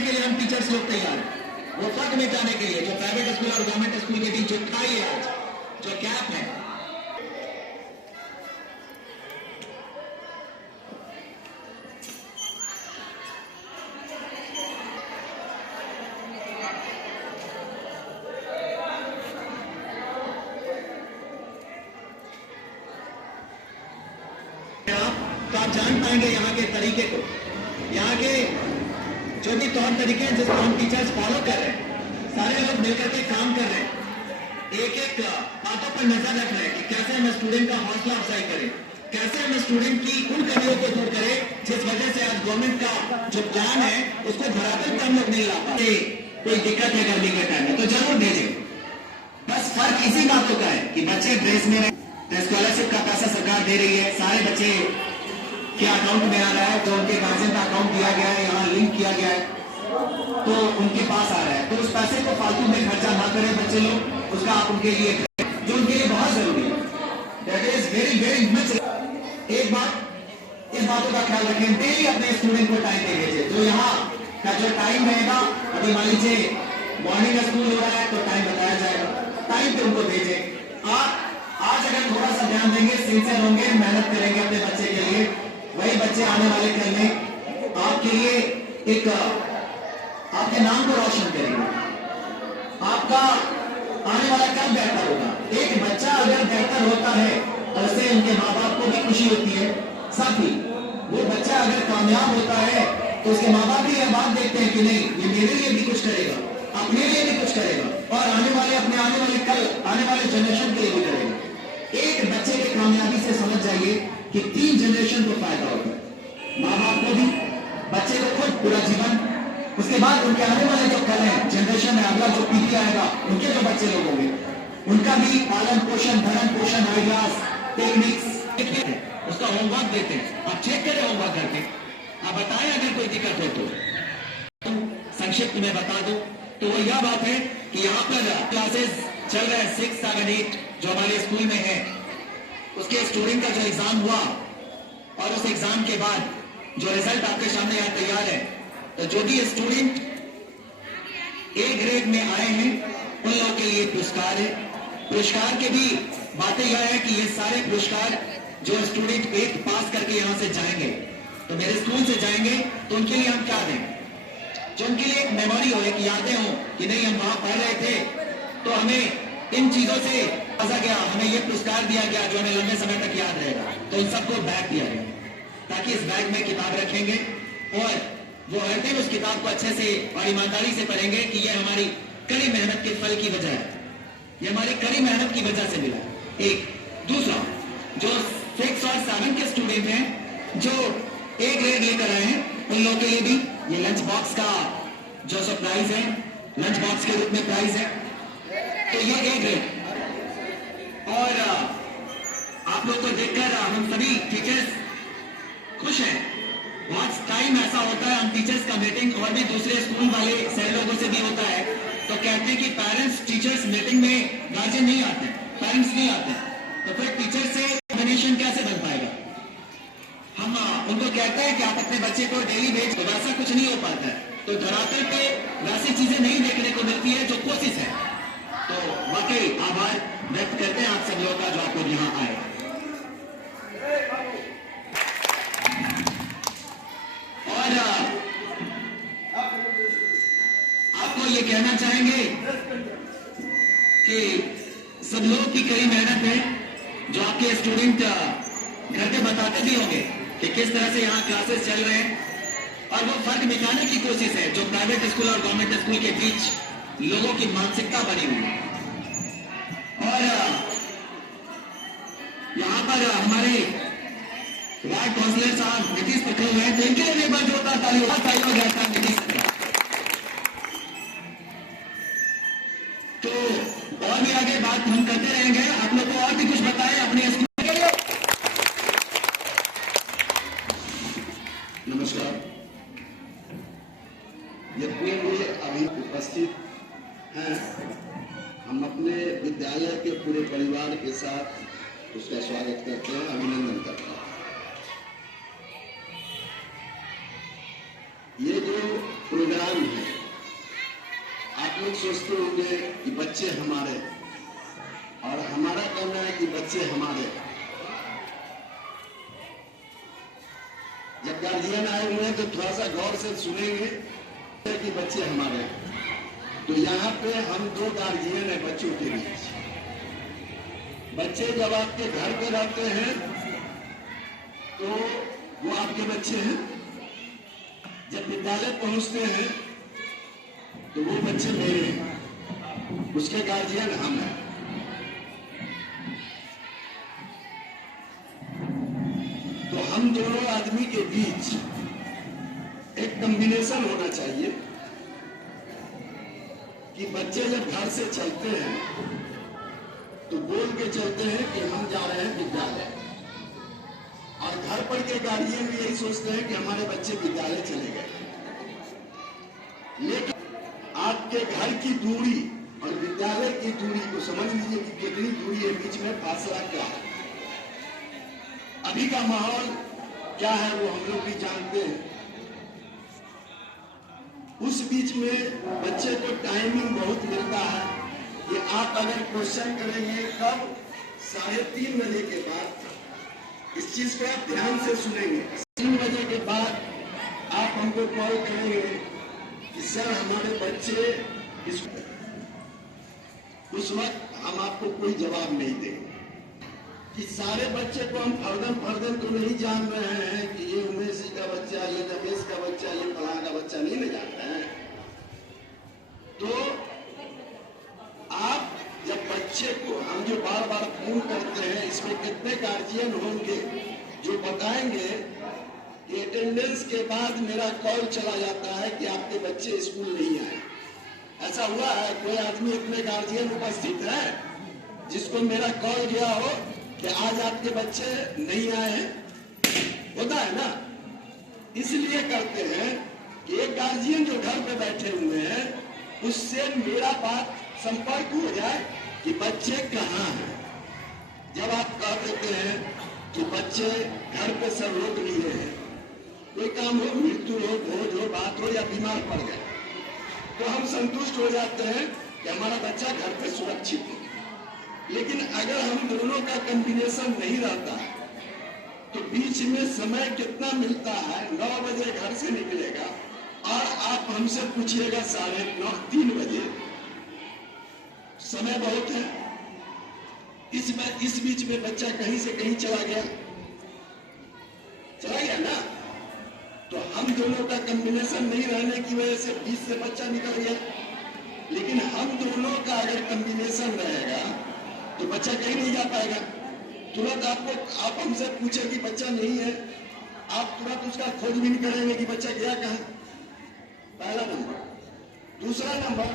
के लिए हम टीचर्स लोग तैयार हैं, वो फर्क मिटाने के लिए जो प्राइवेट स्कूल और गवर्नमेंट स्कूल के बीच जो खाई है, आज जो गैप है। तो आप जान पाएंगे यहाँ के तरीके को, यहाँ के जो भी तौर तरीके हैं जिसको हम टीचर्स फॉलो कर रहे हैं, सारे लोग मिलकर के काम कर रहे हैं, एक एक बातों पर नजर रख रहे हैं कि कैसे हम स्टूडेंट का हौसला अफजाई करें, कैसे हम स्टूडेंट की उन कमियों को दूर करें जिस वजह से आज गवर्नमेंट का जो प्लान है उसको धरातल पर हम लोग नहीं ला पाते। कोई दिक्कत है गर्मी के टाइम में तो जरूर भेजें, बस फर्क इसी बातों का है कि बच्चे ड्रेस में रहे, स्कॉलरशिप का पैसा सरकार दे रही है, सारे बच्चे के अकाउंट में आ रहा है, तो उनके गार्जियन का अकाउंट दिया गया है, यहाँ लिंक किया गया है तो उनके पास आ रहा है, तो उस पैसे को फालतू में खर्चा ना करें बच्चे लोग, उसका आप उनके लिए करें जो उनके लिए बहुत जरूरी है। That is very very much. एक बात, इस बातों का ख्याल रखें, डेली अपने स्टूडेंट को टाइम दे दीजिए। जो यहाँ का जो टाइम रहेगा, अभी मान लीजिए मॉर्निंग स्कूल हो रहा है तो टाइम बताया जाएगा, टाइम पे उनको भेजें। आप आज अगर थोड़ा सा ध्यान देंगे, सिंसियर होंगे, मेहनत करेंगे अपने बच्चे के लिए, वही बच्चे आने वाले कल में आपके लिए एक आपके नाम को रोशन करेंगे, आपका आने वाला कल बेहतर होगा। एक बच्चा अगर बेहतर होता है तो उससे उनके माँ बाप को भी खुशी होती है, साथ ही वो बच्चा अगर कामयाब होता है तो उसके माँ बाप भी यह बात देखते हैं कि नहीं ये मेरे लिए भी कुछ करेगा, अपने लिए भी कुछ करेगा और आने वाले कल आने वाले जनरेशन के लिए भी करेगा। एक बच्चे की कामयाबी से समझ जाइए कि 3 जनरेशन को फायदा होता है, माँ बाप को भी, बच्चे को खुद पूरा जीवन, उसके बाद उनके आने वाले जो कल है जनरेशन है, अगला जो पीढ़ी आएगा, उनके जो बच्चे लोग होंगे उनका भी पालन पोषण, भरण पोषण, आइडियाज, टेक्निक्स, उसका होमवर्क देते हैं। आप चेक करें होमवर्क करके, आप बताएं अगर कोई दिक्कत हो तो। संक्षिप्त में बता दूं तो वो यह बात है कि यहाँ पर क्लासेस चल रहे हैं 6, 7, 8 जो हमारे स्कूल में है, उसके स्टूडेंट का जो एग्जाम हुआ और उस एग्जाम के बाद जो रिजल्ट आपके सामने यहाँ तैयार है, तो जो भी स्टूडेंट ए ग्रेड में आए हैं उन लोगों के लिए पुरस्कार है। पुरस्कार के भी बातें यह है कि ये सारे पुरस्कार जो स्टूडेंट 8 पास करके यहाँ से जाएंगे, तो मेरे स्कूल से जाएंगे, तो उनके लिए हम क्या दें, जो उनके लिए एक मेमोरी हो, एक यादें हो कि नहीं हम वहां पढ़ रहे थे तो हमें इन चीजों से फंसा गया, हमें ये पुरस्कार दिया गया जो हमें लंबे समय तक याद रहेगा। तो इन सबको बैग दिया गया ताकि इस बैग में किताब रखेंगे और वो हर दिन उस किताब को अच्छे से और ईमानदारी से पढ़ेंगे कि ये हमारी कड़ी मेहनत के फल की वजह है, ये हमारी कड़ी मेहनत की वजह से मिला। एक दूसरा, जो 6 और 7 के स्टूडेंट हैं जो ए ग्रेड लेकर आए हैं, उन लोगों के लिए भी ये लंच बॉक्स का जो सरप्राइज है, लंच बॉक्स के रूप में प्राइज है, तो ये ए ग्रेड। और आप लोग को देखकर हम सभी टीचर्स खुश हैं। बहुत टाइम ऐसा होता है हम टीचर्स का मीटिंग और भी दूसरे स्कूल वाले सर लोगों से भी होता है, तो कहते हैं कि पेरेंट्स टीचर्स मीटिंग में गार्जियन नहीं आते, पेरेंट्स नहीं आते, तो फिर टीचर से कम्युनिकेशन कैसे बन पाएगा। हम उनको कहते हैं कि आप अपने बच्चे को डेली भेज, तो वैसा कुछ नहीं हो पाता है, तो धरातल पे वैसी चीजें नहीं देखने को मिलती है जो कोशिश है। तो वाकई आभार व्यक्त करते हैं आप सब लोगों का जो आप लोग यहाँ आए। और आपको ये कहना चाहेंगे कि सब लोग की कड़ी मेहनत है, जो आपके स्टूडेंट घर पे बताते भी होंगे कि किस तरह से यहाँ क्लासेस चल रहे हैं, और वो फर्क मिटाने की कोशिश है जो प्राइवेट स्कूल और गवर्नमेंट स्कूल के बीच लोगों की मानसिकता बनी हुई है। और यहाँ पर हमारे वार्ड काउंसिलर साहब नीतीश पटेल हैं, तो इनके लिए बात होता ताली हो जाता है नीतीश। तो और भी आगे बात हम करते रहेंगे, आप लोग को और भी कुछ बताएं अपने स्कूल के लिए। नमस्कार, जितने भी अभी उपस्थित हैं, हम अपने विद्यालय के पूरे परिवार के साथ उसका स्वागत करते हैं, अभिनंदन करते हैं। ये जो प्रोग्राम है लोग सोचते होंगे कि बच्चे हमारे, और हमारा कहना है कि बच्चे हमारे। जब गार्जियन आए हुए हैं तो थोड़ा सा गौर से सुनेंगे कि बच्चे हमारे। तो यहाँ पे हम दो गार्जियन हैं बच्चों के बीच। बच्चे जब आपके घर पे रहते हैं तो वो आपके बच्चे हैं, जब विद्यालय पहुंचते हैं तो वो बच्चे मेरे हैं, उसके गार्जियन हम हैं। तो हम दोनों आदमी के बीच एक कॉम्बिनेशन होना चाहिए कि बच्चे जब घर से चलते हैं तो बोल के चलते हैं कि हम जा रहे हैं विद्यालय, और घर पर के गार्जियन भी यही सोचते हैं कि हमारे बच्चे विद्यालय चले गए। लेकिन आपके घर की दूरी और विद्यालय की दूरी को समझ लीजिए कि कितनी दूरी है, बीच में फासला क्या है। अभी का माहौल क्या है वो हम लोग भी जानते हैं। उस बीच में बच्चे को टाइमिंग बहुत मिलता है कि आप अगर क्वेश्चन करेंगे कब 3:30 बजे के बाद, इस चीज को आप ध्यान से सुनेंगे। 3 बजे के बाद आप हमको कॉल करेंगे कि सर हमारे बच्चे उस वक्त हम आपको कोई जवाब नहीं देंगे कि सारे बच्चे को हम फर्दन तो नहीं जान रहे हैं कि ये उमेश जी का बच्चा, ये रमेश का बच्चा, ये फलाना का बच्चा नहीं जानते हैं। तो आप जब बच्चे को हम जो बार बार फोन करते हैं, इसमें कितने गार्जियन होंगे जो बताएंगे कि अटेंडेंस के बाद मेरा कॉल चला जाता है कि आपके बच्चे स्कूल नहीं आए। ऐसा हुआ है? कोई आदमी इतने गार्जियन उपस्थित है जिसको मेरा कॉल गया हो कि आज आपके बच्चे नहीं आए हैं? होता है ना। इसलिए करते हैं कि एक गार्जियन जो घर पे बैठे हुए हैं उससे मेरा बात संपर्क हो जाए कि बच्चे कहाँ हैं। जब आप कह देते हैं कि बच्चे घर पे सब रोक लिए हैं, कोई काम हो, मृत्यु हो, भोज हो, बात हो या बीमार पड़ गए, तो हम संतुष्ट हो जाते हैं कि हमारा बच्चा घर पे सुरक्षित है। लेकिन अगर हम दोनों का कॉम्बिनेशन नहीं रहता तो बीच में समय कितना मिलता है? 9 बजे घर से निकलेगा और आप हमसे पूछिएगा 9:30 3 बजे, समय बहुत है। इस बीच में बच्चा कहीं से कहीं चला गया ना, तो हम दोनों का कॉम्बिनेशन नहीं रहने की वजह से बीच से बच्चा निकल गया। लेकिन हम दोनों का अगर कॉम्बिनेशन रहेगा तो बच्चा कहीं नहीं जा पाएगा। तुरंत आप हमसे पूछे कि बच्चा नहीं है, आप तुरंत उसका खोजबीन करेंगे कि बच्चा गया कहाँ। पहला नंबर। दूसरा नंबर,